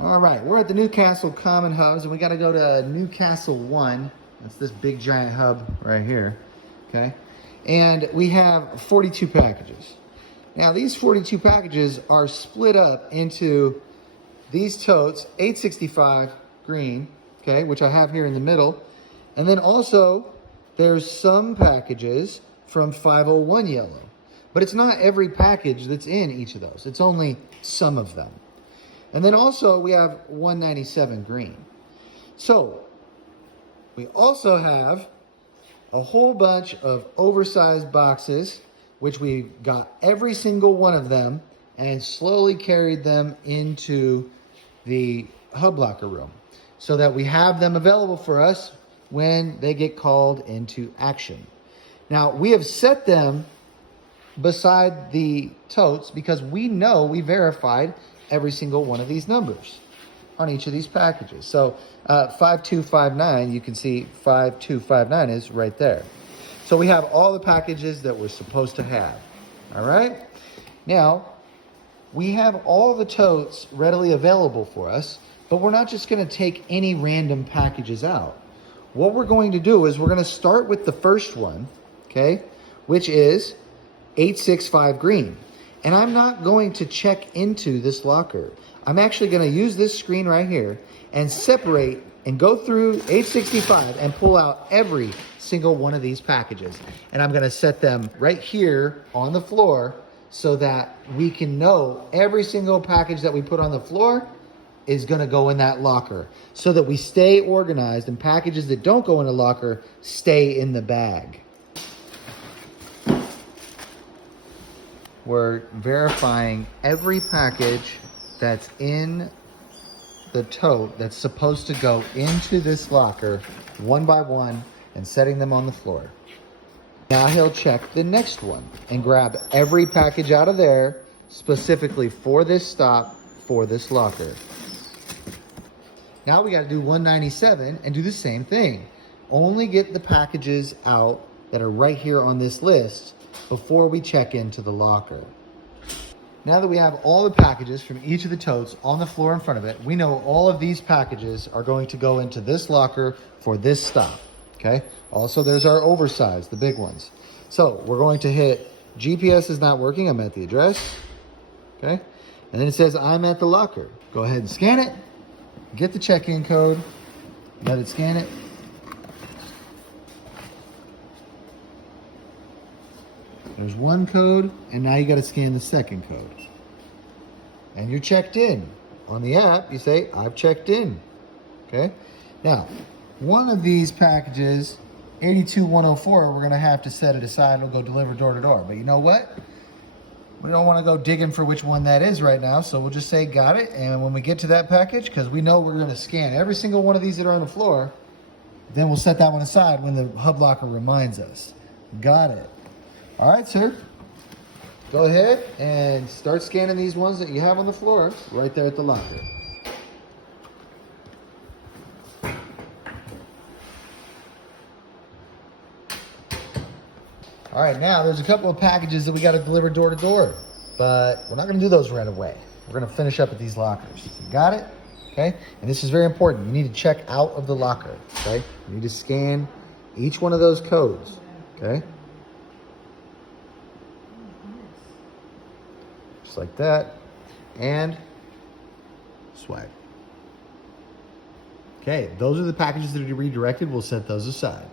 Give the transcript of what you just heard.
All right, we're at the Newcastle Common Hubs, and we got to go to Newcastle 1. That's this big giant hub right here, okay? And we have 42 packages. Now, these 42 packages are split up into these totes, 865 green, okay, which I have here in the middle. And then also, there's some packages from 501 yellow. But it's not every package that's in each of those. It's only some of them. And then also we have 197 green. So we also have a whole bunch of oversized boxes, which we got every single one of them and slowly carried them into the hub locker room so that we have them available for us when they get called into action. Now, we have set them beside the totes because we know we verified every single one of these numbers on each of these packages. So 5259, you can see 5259 is right there. So we have all the packages that we're supposed to have. All right. Now, we have all the totes readily available for us, but we're not just going to take any random packages out. What we're going to do is we're going to start with the first one, okay, which is 865 green. And I'm not going to check into this locker. I'm actually going to use this screen right here and separate and go through 865 and pull out every single one of these packages. And I'm going to set them right here on the floor so that we can know every single package that we put on the floor is going to go in that locker so that we stay organized and packages that don't go in the locker stay in the bag. We're verifying every package that's in the tote that's supposed to go into this locker one by one and setting them on the floor. Now he'll check the next one and grab every package out of there specifically for this stop for this locker. Now we got to do 197 and do the same thing. Only get the packages out that are right here on this list before we check into the locker. Now that we have all the packages from each of the totes on the floor in front of it, we know all of these packages are going to go into this locker for this stop, okay? Also, there's our oversized, the big ones. So we're going to hit GPS is not working, I'm at the address, okay? And then it says I'm at the locker. Go ahead and scan it, get the check-in code, let it scan it. There's one code, and now you got to scan the second code. And you're checked in. On the app, you say, I've checked in. Okay? Now, one of these packages, 82104, we're going to have to set it aside. It'll go deliver door to door. But you know what? We don't want to go digging for which one that is right now, so we'll just say got it. And when we get to that package, because we know we're going to scan every single one of these that are on the floor, then we'll set that one aside when the hub locker reminds us. Got it. All right, sir. Go ahead and start scanning these ones that you have on the floor right there at the locker. All right, now there's a couple of packages that we got to deliver door to door, but we're not going to do those right away. We're going to finish up at these lockers. Got it? Okay. And this is very important. You need to check out of the locker. Okay. You need to scan each one of those codes. Okay. Just like that, and swipe. Okay, those are the packages that are redirected. We'll set those aside.